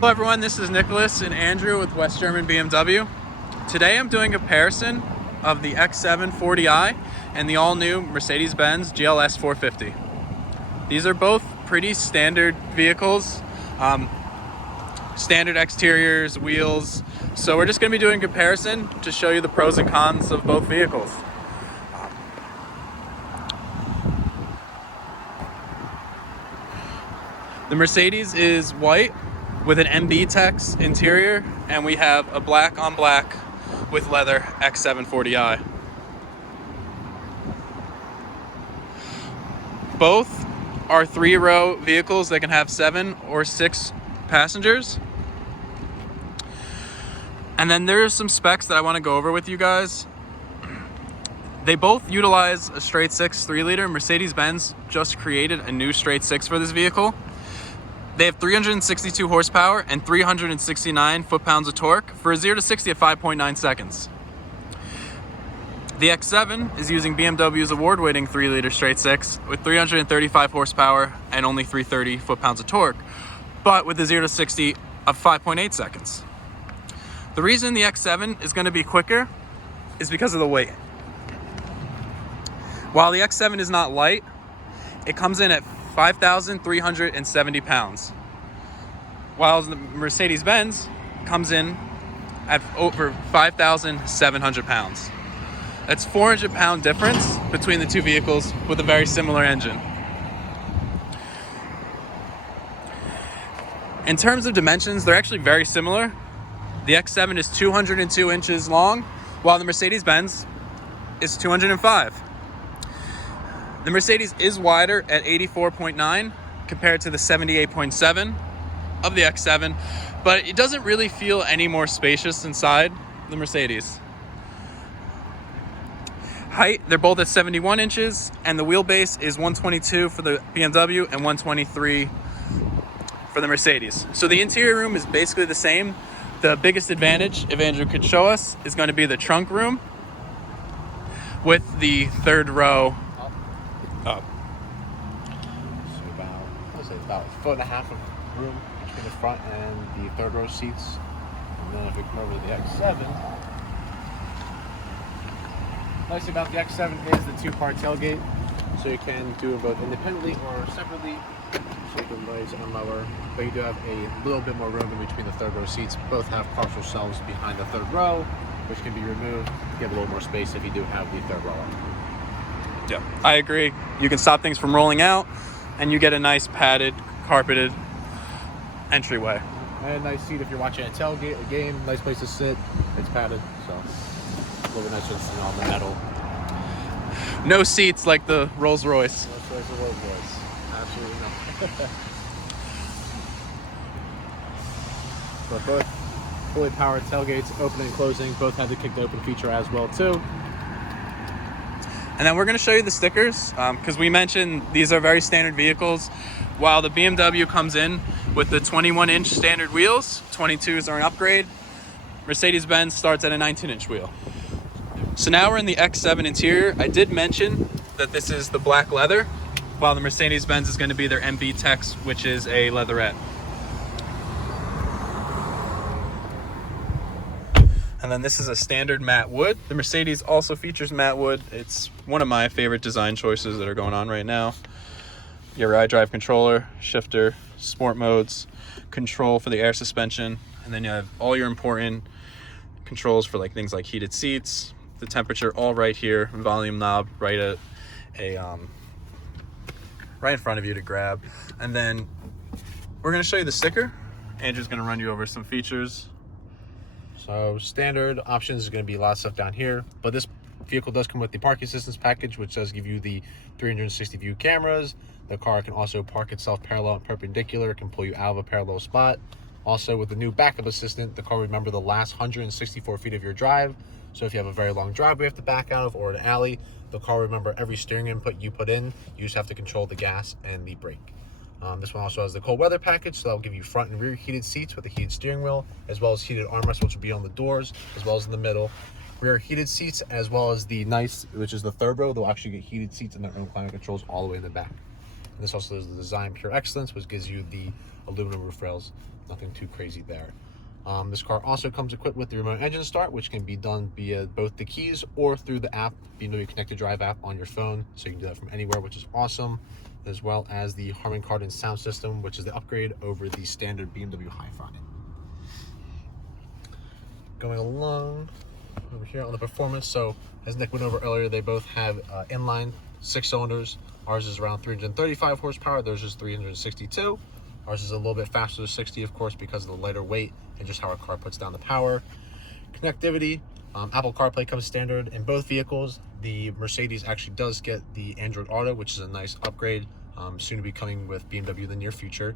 Hello everyone, this is Nicholas and Andrew with West German BMW. Today I'm doing a comparison of the X7 40i and the all-new Mercedes Benz GLS 450. These are both pretty standard vehicles, standard exteriors, wheels. So we're just going to be doing a comparison to show you the pros and cons of both vehicles. The Mercedes is white with an MB Tex interior, and we have a black on black with leather X7 40i. Both are 3-row vehicles that can have 7 or 6 passengers. And then there's some specs that I want to go over with you guys. They both utilize a straight 6 3-liter. Mercedes Benz just created a new straight 6 for this vehicle. They have 362 horsepower and 369 foot-pounds of torque for a 0 to 60 at 5.9 seconds. The X7 is using BMW's award-winning 3-liter straight 6 with 335 horsepower and only 330 foot-pounds of torque, but with a 0 to 60 of 5.8 seconds. The reason the X7 is going to be quicker is because of the weight. While the X7 is not light, it comes in at 5,370 pounds, while the Mercedes-Benz comes in at over 5,700 pounds. That's 400-pound difference between the two vehicles with a very similar engine. In terms of dimensions, they're actually very similar. The X7 is 202 inches long, while the Mercedes-Benz is 205. The Mercedes is wider at 84.9 compared to the 78.7 of the X7, but it doesn't really feel any more spacious inside the Mercedes. Height, they're both at 71 inches, and the wheelbase is 122 for the BMW and 123 for the Mercedes. So the interior room is basically the same. The biggest advantage, if Andrew could show us, is going to be the trunk room with the third row up. So about a foot and a half of room between the front and the third row seats. And then if we come over to the X7, nice thing about the X7 is the 2-part tailgate, so you can do it both independently or separately. So you can raise and lower, but you do have a little bit more room in between the third row seats. Both have partial shelves behind the third row, which can be removed to give a little more space if you do have the third row up. Yeah, I agree. You can stop things from rolling out, and you get a nice padded, carpeted entryway. And a nice seat if you're watching a tailgate, a game, nice place to sit. It's padded, so a little bit nicer than sitting on the metal. No seats like the Rolls Royce. That's like the Rolls Royce. Absolutely no. But both fully powered tailgates, open and closing, both have the kick to open feature as well too. And then we're going to show you the stickers because we mentioned these are very standard vehicles. While the BMW comes in with the 21-inch standard wheels, 22s are an upgrade. Mercedes-Benz starts at a 19-inch wheel. So now we're in the X7 interior. I did mention that this is the black leather, while the Mercedes-Benz is going to be their MB Tex, which is a leatherette. And then this is a standard matte wood. The Mercedes also features matte wood. It's one of my favorite design choices that are going on right now. Your iDrive controller, shifter, sport modes, control for the air suspension, and then you have all your important controls for things like heated seats, the temperature all right here, volume knob right at right in front of you to grab. And then we're going to show you the sticker. Andrew's going to run you over some features. So standard options is going to be a lot of stuff down here, but this vehicle does come with the parking assistance package, which does give you the 360 view cameras. The car can also park itself parallel and perpendicular. It can pull you out of a parallel spot. Also, with the new backup assistant, the car will remember the last 164 feet of your drive. So if you have a very long drive we have to back out of, or an alley, the car will remember every steering input you put in. You just have to control the gas and the brake. This one also has the cold weather package, so that'll give you front and rear heated seats with a heated steering wheel, as well as heated armrests, which will be on the doors, as well as in the middle. Rear heated seats, as well as the nice, which is the third row, they'll actually get heated seats and their own climate controls all the way in the back. And this also is the Design Pure Excellence, which gives you the aluminum roof rails. Nothing too crazy there. This car also comes equipped with the remote engine start, which can be done via both the keys or through the app, BMW Connected Drive app on your phone. So you can do that from anywhere, which is awesome. As well as the Harman Kardon sound system, which is the upgrade over the standard BMW Hi-Fi. Going along over here on the performance, so as Nick went over earlier, they both have inline 6 cylinders. Ours is around 335 horsepower, theirs is 362. Ours is a little bit faster to 60, of course, because of the lighter weight and just how our car puts down the power. Connectivity, Apple CarPlay comes standard in both vehicles. The Mercedes actually does get the Android Auto, which is a nice upgrade, soon to be coming with BMW in the near future.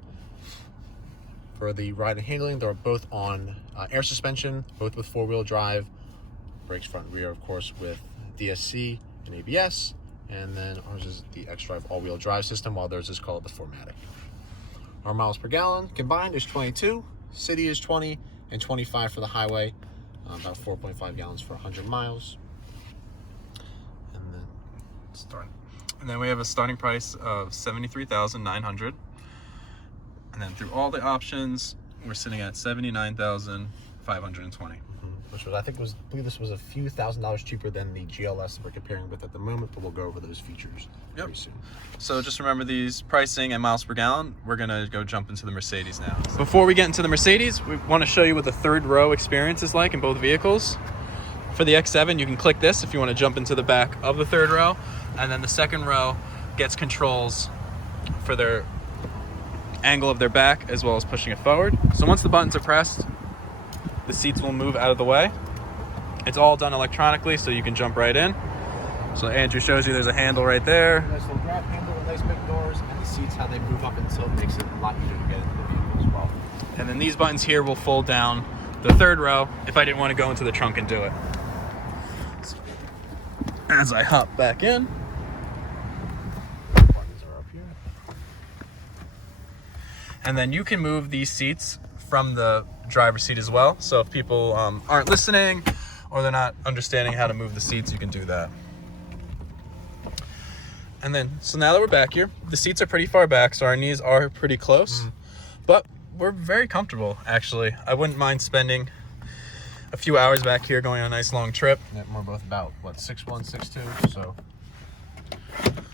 For the ride and handling, they're both on air suspension, both with 4-wheel drive, brakes front and rear, of course, with DSC and ABS, and then ours is the xDrive all-wheel drive system, while theirs is called the 4MATIC. Our miles per gallon combined is 22, city is 20, and 25 for the highway, about 4.5 gallons for 100 miles. And then we have a starting price of $73,900. And then through all the options, we're sitting at $79,520. Which was, I believe this was a few $1,000s cheaper than the GLS that we're comparing with at the moment, but we'll go over those features very soon. So just remember these pricing and miles per gallon. We're gonna go jump into the Mercedes now. Before we get into the Mercedes, we want to show you what the third row experience is like in both vehicles. For the X7, you can click this if you want to jump into the back of the third row, and then the second row gets controls for their angle of their back as well as pushing it forward. So once the buttons are pressed, the seats will move out of the way. It's all done electronically, so you can jump right in. So Andrew shows you there's a handle right there. Nice little grab handle, nice big doors, and the seats, how they move up until it makes it a lot easier to get into the vehicle as well. And then these buttons here will fold down the third row if I didn't want to go into the trunk and do it. So, as I hop back in, Buttons are up here. and then you can move these seats from the driver's seat as well. So if people aren't listening or they're not understanding how to move the seats, you can do that. And then, so now that we're back here, the seats are pretty far back, so our knees are pretty close, but we're very comfortable, actually. I wouldn't mind spending a few hours back here going on a nice long trip. Yeah, we're both about, what, 6'1", 6'2", so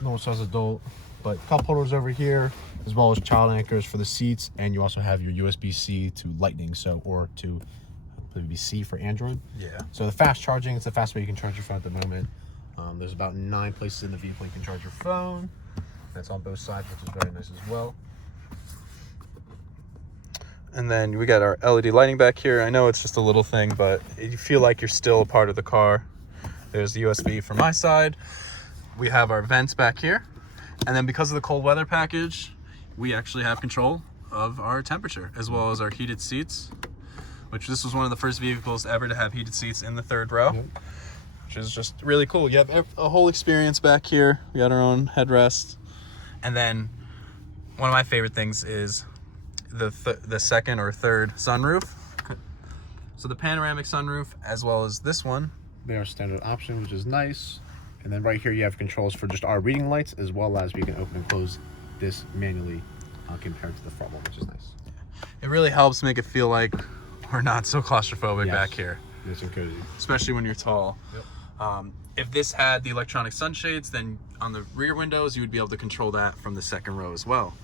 no size adult. But cup holders over here, as well as child anchors for the seats, and you also have your USB-C to Lightning, so, or to USB-C for Android. Yeah. So the fast charging, it's the fastest way you can charge your phone at the moment. There's about 9 places in the vehicle you can charge your phone. That's on both sides, which is very nice as well. And then we got our LED lighting back here. I know it's just a little thing, but you feel like you're still a part of the car. There's the USB for my side. We have our vents back here. And then because of the cold weather package, we actually have control of our temperature as well as our heated seats, which this was one of the first vehicles ever to have heated seats in the third row, which is just really cool. You have a whole experience back here. We got our own headrest. And then one of my favorite things is the second or third sunroof. So the panoramic sunroof, as well as this one. They are standard option, which is nice. And then right here you have controls for just our reading lights, as well as we can open and close this manually compared to the front one, which is nice. It really helps make it feel like we're not so claustrophobic back here. Nice and cozy. Especially when you're tall. Yep. If this had the electronic sunshades, then on the rear windows, you would be able to control that from the second row as well.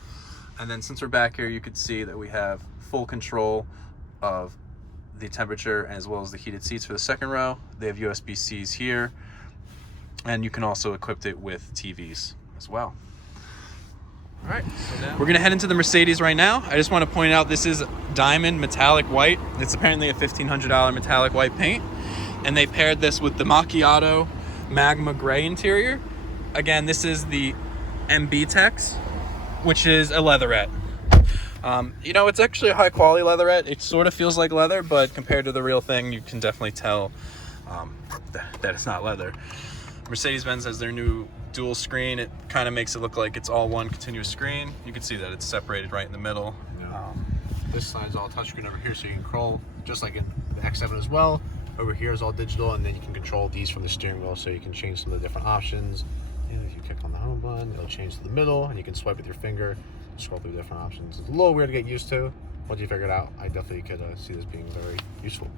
And then since we're back here, you can see that we have full control of the temperature as well as the heated seats for the second row. They have USB-Cs here, and you can also equip it with TVs as well. All right, so now we're gonna head into the Mercedes right now. I just want to point out this is diamond metallic white. It's apparently a $1,500 metallic white paint, and they paired this with the macchiato magma gray interior. Again, this is the MB Tex, which is a leatherette. You know, it's actually a high quality leatherette. It sort of feels like leather, but compared to the real thing, you can definitely tell that it's not leather. Mercedes Benz has their new dual screen. It kind of makes it look like it's all one continuous screen. You can see that it's separated right in the middle. Yeah. This side is all touchscreen over here, so you can scroll just like in the X7 as well. Over here is all digital, and then you can control these from the steering wheel, so you can change some of the different options If you click on the home button, it'll change to the middle, and you can swipe with your finger, scroll through different options. It's a little weird to get used to. Once you figure it out, I definitely could see this being very useful.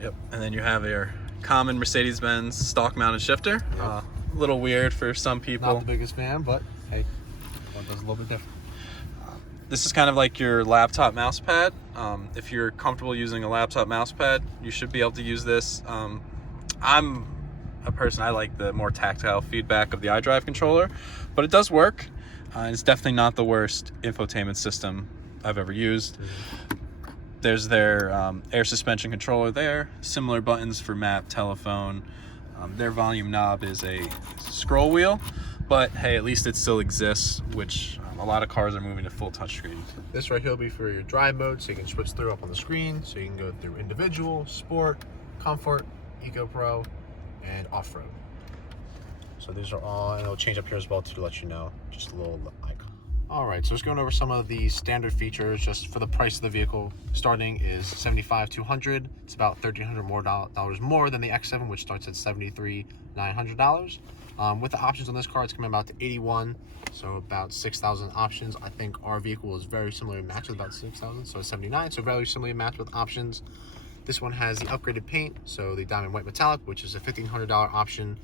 Yep, and then you have your common Mercedes Benz stock mounted shifter. Yep. A little weird for some people. Not the biggest fan, but hey, one does a little bit different. This is kind of like your laptop mouse pad. If you're comfortable using a laptop mouse pad, you should be able to use this. I'm a person, I like the more tactile feedback of the iDrive controller, but it does work. And it's definitely not the worst infotainment system I've ever used. There's their air suspension controller there, similar buttons for map, telephone. Their volume knob is a scroll wheel, but hey, at least it still exists, which a lot of cars are moving to full touchscreen. This right here will be for your drive mode, so you can switch through up on the screen, so you can go through individual, sport, comfort, eco pro, and off-road. So these are all, and it'll change up here as well to let you know, just a little icon. All right, so just going over some of the standard features just for the price of the vehicle. Starting is $75,200. It's about $1,300 more than the X7, which starts at $73,900. With the options on this car, it's coming about to 81, so about 6,000 options. I think our vehicle is very similar to match with about 6,000, so it's 79, so very similarly matched with options. This one has the upgraded paint, so the diamond white metallic, which is a $1,500 option.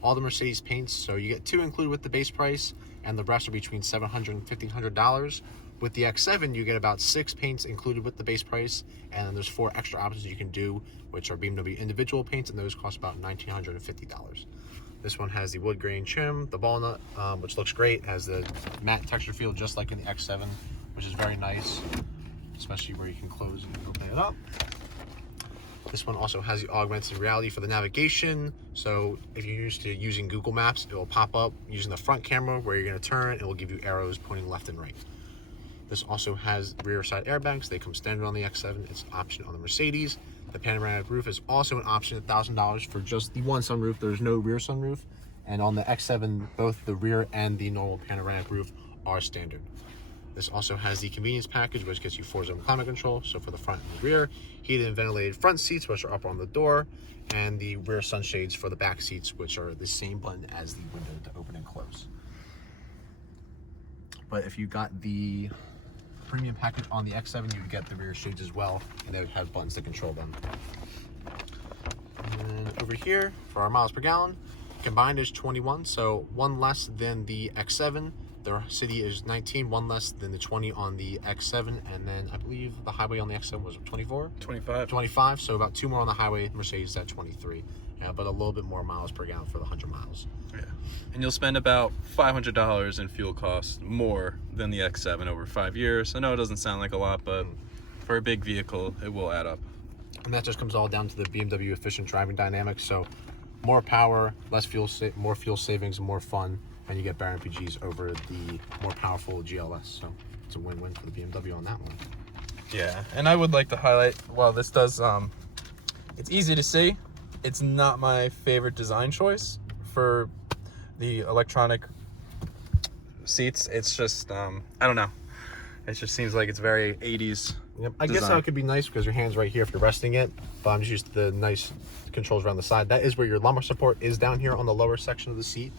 All the Mercedes paints, so you get 2 included with the base price, and the rest are between $700 and $1,500. With the X7, you get about 6 paints included with the base price, and then there's 4 extra options you can do, which are BMW individual paints, and those cost about $1,950. This one has the wood grain trim, the ball nut, which looks great, has the matte texture feel just like in the X7, which is very nice, especially where you can close and open it up. This one also has the augmented reality for the navigation. So if you're used to using Google Maps, it will pop up using the front camera where you're going to turn. It will give you arrows pointing left and right. This also has rear side airbags. They come standard on the X7. It's an option on the Mercedes. The panoramic roof is also an option at $1,000 for just the one sunroof. There's no rear sunroof. And on the X7, both the rear and the normal panoramic roof are standard. This also has the convenience package, which gets you 4-zone climate control. So for the front and the rear, heated and ventilated front seats, which are up on the door, and the rear sunshades for the back seats, which are the same button as the window to open and close. But if you got the premium package on the X7, you would get the rear shades as well, and they would have buttons to control them. And then over here, for our miles per gallon, combined is 21, so 1 less than the X7. The city is 19, 1 less than the 20 on the X7, and then I believe the highway on the X7 was 24? 25, so about 2 more on the highway. Mercedes at 23, yeah, but a little bit more miles per gallon for the 100 miles. Yeah, and you'll spend about $500 in fuel costs more than the X7 over 5 years. I know it doesn't sound like a lot, but for a big vehicle, it will add up. And that just comes all down to the BMW efficient driving dynamics, so more power, less fuel, more fuel savings, more fun, and you get better MPGs over the more powerful GLS. So it's a win-win for the BMW on that one. Yeah, and I would like to highlight, while this does, it's easy to see, it's not my favorite design choice for the electronic seats. It's just, I don't know. It just seems like it's very 80s. Yep. I guess how it could be nice because your hand's right here if you're resting it, but I'm just used to the nice controls around the side. That is where your lumbar support is down here on the lower section of the seat.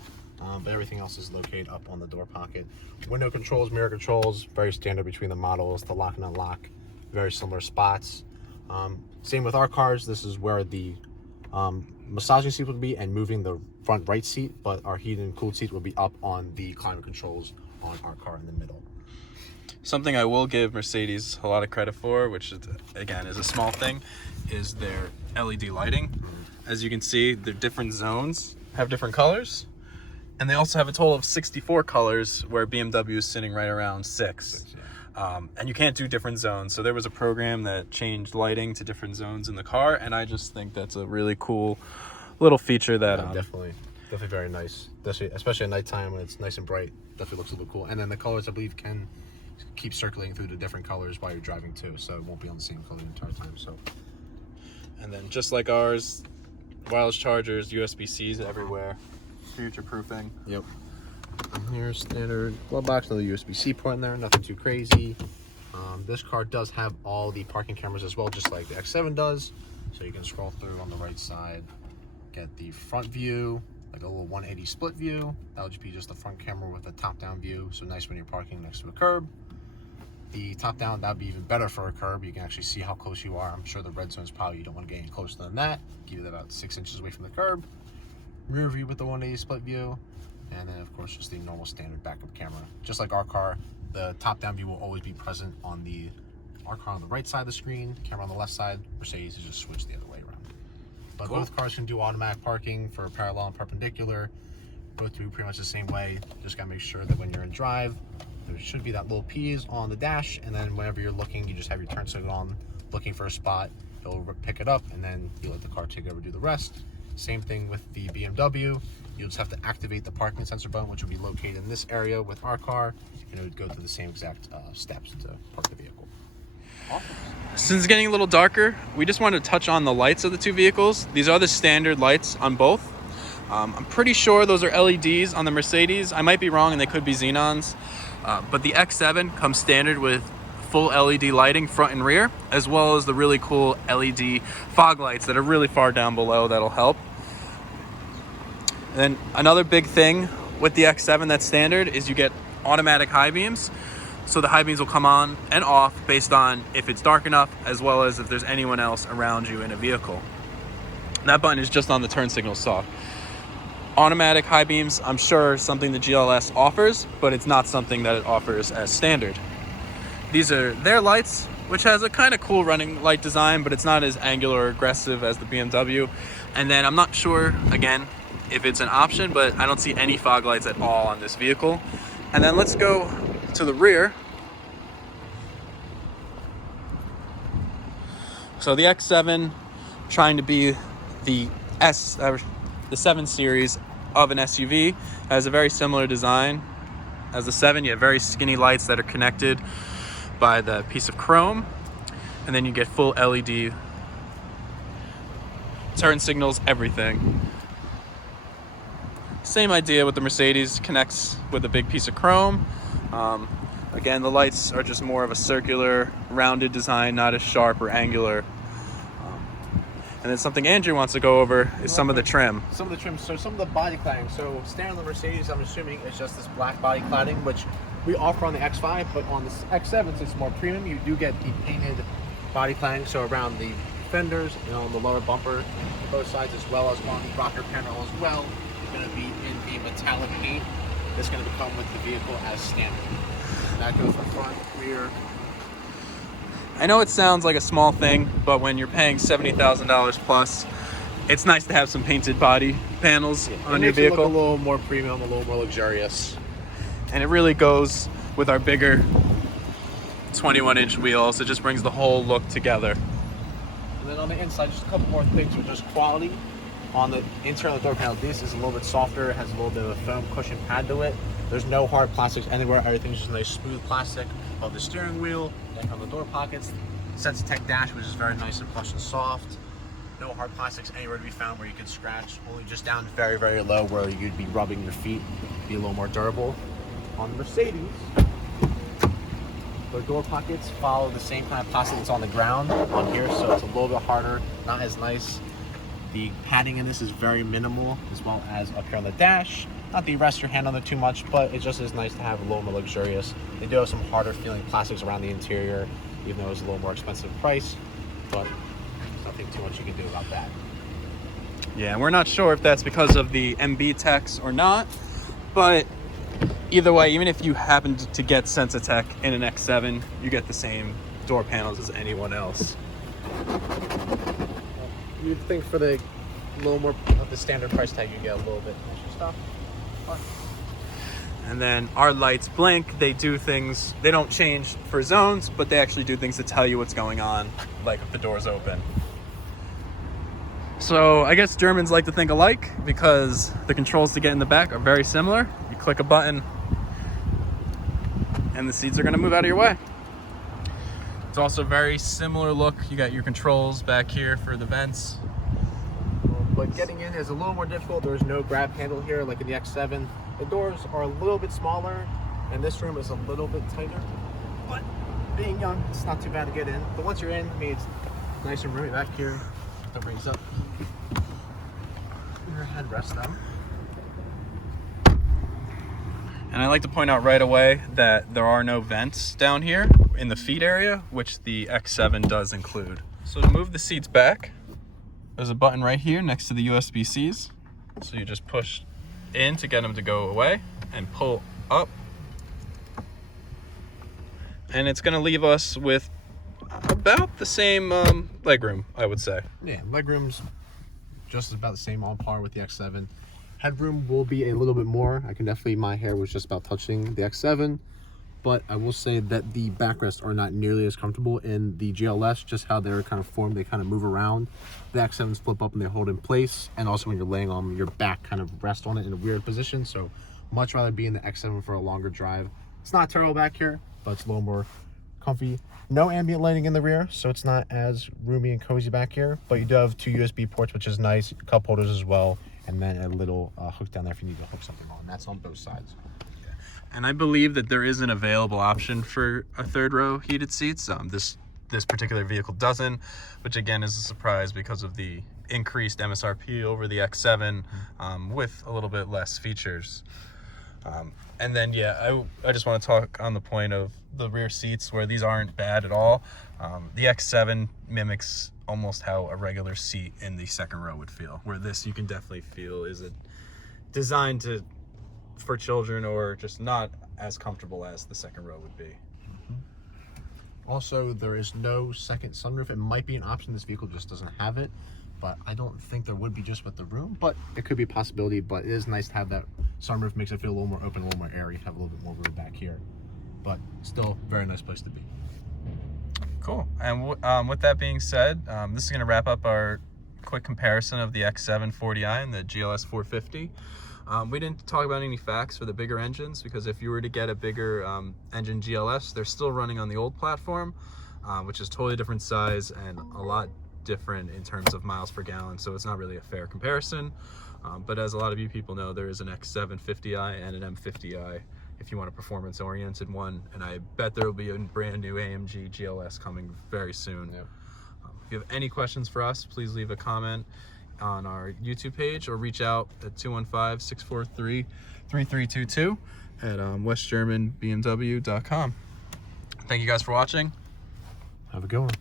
But everything else is located up on the door pocket. Window controls, mirror controls, very standard between the models. The lock and unlock, very similar spots. Same with our cars. This is where the massaging seat would be and moving the front right seat, but our heated and cooled seat will be up on the climate controls on our car in the middle. Something I will give Mercedes a lot of credit for, which is, again, is a small thing, is their LED lighting. As you can see, the different zones have different colors. And they also have a total of 64 colors, where BMW is sitting right around 6. And you can't do different zones. So there was a program that changed lighting to different zones in the car, and I just think that's a really cool little feature that... definitely very nice. Especially at nighttime when it's nice and bright. Definitely looks a little cool. And then the colors, I believe, can keep circulating through the different colors while you're driving too, so it won't be on the same color the entire time. So, and then just like ours, wireless chargers, USB-Cs everywhere. Future proofing. Yep. And here's standard glove box, another USB-C port in there, nothing too crazy. This car does have all the parking cameras as well, just like the X7 does. So you can scroll through on the right side, get the front view, like a little 180 split view. That would just be just the front camera with a top-down view, so nice when you're parking next to a curb. The top-down, that would be even better for a curb. You can actually see how close you are. I'm sure the red zone is probably, you don't want to get any closer than that. Keep it about 6 inches away from the curb. Rear view with the 180 split view. And then, of course, just the normal standard backup camera. Just like our car, the top-down view will always be present on our car on the right side of the screen, camera on the left side. Mercedes is just switched the other way around. But cool. Both cars can do automatic parking for parallel and perpendicular. Both do pretty much the same way. Just gotta make sure that when you're in drive, there should be that little P's on the dash, and then whenever you're looking, you just have your turn signal on, looking for a spot. It'll pick it up, and then you let the car take over, do the rest. Same thing with the BMW. You'll just have to activate the parking sensor button, which will be located in this area with our car, and it would go through the same exact steps to park the vehicle. Awesome. Since it's getting a little darker, we just wanted to touch on the lights of the two vehicles. These are the standard lights on both. I'm pretty sure those are LEDs on the Mercedes. I might be wrong, and they could be xenons. But the X7 comes standard with full LED lighting front and rear, as well as the really cool LED fog lights that are really far down below that'll help. And then another big thing with the X7 that's standard is you get automatic high beams. So the high beams will come on and off based on if it's dark enough, as well as if there's anyone else around you in a vehicle. And that button is just on the turn signal soft. Automatic high beams, I'm sure, something the GLS offers, but it's not something that it offers as standard. These are their lights, which has a kind of cool running light design, but it's not as angular or aggressive as the BMW. And then I'm not sure, again, if it's an option, but I don't see any fog lights at all on this vehicle. And then let's go to the rear. So the X7, trying to be the 7 Series of an SUV, has a very similar design as the 7. You have very skinny lights that are connected by the piece of chrome, and then you get full LED turn signals, everything. Same idea with the Mercedes, connects with a big piece of chrome. Again, the lights are just more of a circular, rounded design, not as sharp or angular. And then something Andrew wants to go over is some of the trim. Some of the trim, so some of the body cladding. So standard on the Mercedes, I'm assuming it's just this black body cladding, which we offer on the X5, but on the X7, it's more premium. You do get the painted body cladding, so around the fenders, on the lower bumper, both sides, as well as on the rocker panel as well. It's going to be in a metallic paint that's going to come with the vehicle as standard. And that goes for front, rear. I know it sounds like a small thing, but when you're paying $70,000 plus, it's nice to have some painted body panels on your vehicle. It look a little more premium, a little more luxurious. And it really goes with our bigger 21-inch wheels. It just brings the whole look together. And then on the inside, just a couple more things with just quality. On the internal door panel, this is a little bit softer. It has a little bit of a foam cushion pad to it. There's no hard plastics anywhere. Everything's just nice smooth plastic of the steering wheel, and on the door pockets. Sensitech dash, which is very nice and plush and soft. No hard plastics anywhere to be found where you can scratch. Only just down very, very low where you'd be rubbing your feet. Be a little more durable. On the Mercedes, the door pockets follow the same kind of plastic that's on the ground on here, so it's a little bit harder, not as nice. The padding in this is very minimal, as well as up here on the dash. Not that you rest your hand on it too much, but it just is nice to have a little more luxurious. They do have some harder feeling plastics around the interior, even though it's a little more expensive price, but there's nothing too much you can do about that. Yeah, we're not sure if that's because of the MB techs or not, but either way, even if you happen to get Sensitech in an X7, you get the same door panels as anyone else. You'd think for the little more of the standard price tag, you get a little bit extra stuff. But And then our lights blink. They do things, they don't change for zones, but they actually do things to tell you what's going on, like if the door's open. So I guess Germans like to think alike because the controls to get in the back are very similar. You click a button and the seats are gonna move out of your way. It's also a very similar look. You got your controls back here for the vents. But getting in is a little more difficult. There's no grab handle here like in the X7. The doors are a little bit smaller and this room is a little bit tighter. But being young, it's not too bad to get in. But once you're in, I mean, it's nice and roomy back here. That brings up your headrest though. And I like to point out right away that there are no vents down here in the feet area, which the X7 does include. So to move the seats back, there's a button right here next to the USB-Cs. So you just push in to get them to go away and pull up. And it's gonna leave us with about the same legroom, I would say. Yeah, legroom's just about the same, on par with the X7. Headroom will be a little bit more. I can definitely, my hair was just about touching the X7, but I will say that the backrests are not nearly as comfortable in the GLS, just how they're kind of formed, they kind of move around. The X7s flip up and they hold in place, and also when you're laying on them, your back kind of rests on it in a weird position, so much rather be in the X7 for a longer drive. It's not terrible back here, but it's a little more comfy. No ambient lighting in the rear, so it's not as roomy and cozy back here, but you do have 2 USB ports, which is nice, cup holders as well, and then a little hook down there if you need to hook something on. That's on both sides. And I believe that there is an available option for a third row heated seats. This particular vehicle doesn't, which again is a surprise because of the increased MSRP over the X7 with a little bit less features. And then, yeah, I just want to talk on the point of the rear seats where these aren't bad at all. The X7 mimics almost how a regular seat in the second row would feel, where this you can definitely feel is designed for children or just not as comfortable as the second row would be. Also, there is no second sunroof. It might be an option. This vehicle just doesn't have it, but I don't think there would be just with the room, but it could be a possibility. But it is nice to have that sunroof. Makes it feel a little more open, a little more airy, have a little bit more room back here, but still very nice place to be. Cool. And with that being said, this is going to wrap up our quick comparison of the X7 40i and the GLS 450. We didn't talk about any facts for the bigger engines, because if you were to get a bigger engine GLS, they're still running on the old platform, which is totally different size and a lot different in terms of miles per gallon, so it's not really a fair comparison. But as a lot of you people know, there is an X7 50i and an M50i if you want a performance-oriented one, and I bet there will be a brand new AMG GLS coming very soon. Yep. If you have any questions for us, please leave a comment on our YouTube page or reach out at 215-643-3322 at westgermanbmw.com. Thank you guys for watching. Have a good one.